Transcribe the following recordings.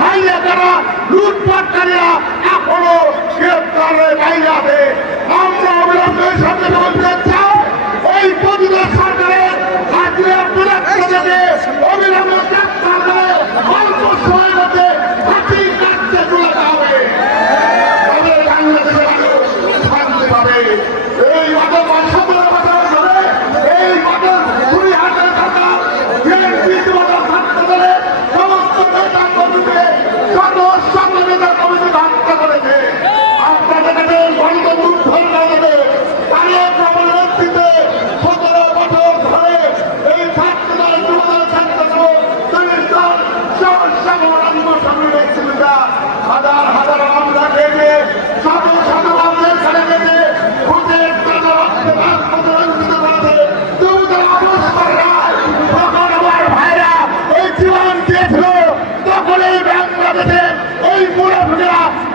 বাইরে যারা লুটপাটকারীরা এখনও গ্রেপ্তারের বাইরে আছে। আমরা অবিলম্বে সাথে বলতে চাই। ওই প্রতিরোধ সরকারের হাজিরা বিরক্ত থেকে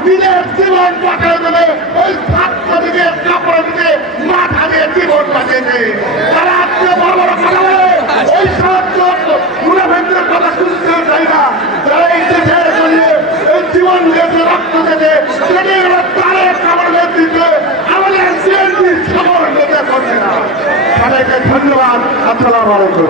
নিজের জীবন পাঠিয়ে দেবে এই ছাত্র কাপড় দিকে মাথা দিয়ে জীবন বাঁচিয়েছে। তারা আজকে বড় বড় কথা বলে এই সাহায্য মুরব্বীদের কথা শুনতে চাই না। যারা এই দেশের জন্য এই জীবন দিয়েছে, রক্ত দিয়েছে। সেটি হলো তারেক কাপড়ের দিতে আমাদের সিএনপি খবর দিতে করছে না। সবাইকে ধন্যবাদ, আসসালামু আলাইকুম।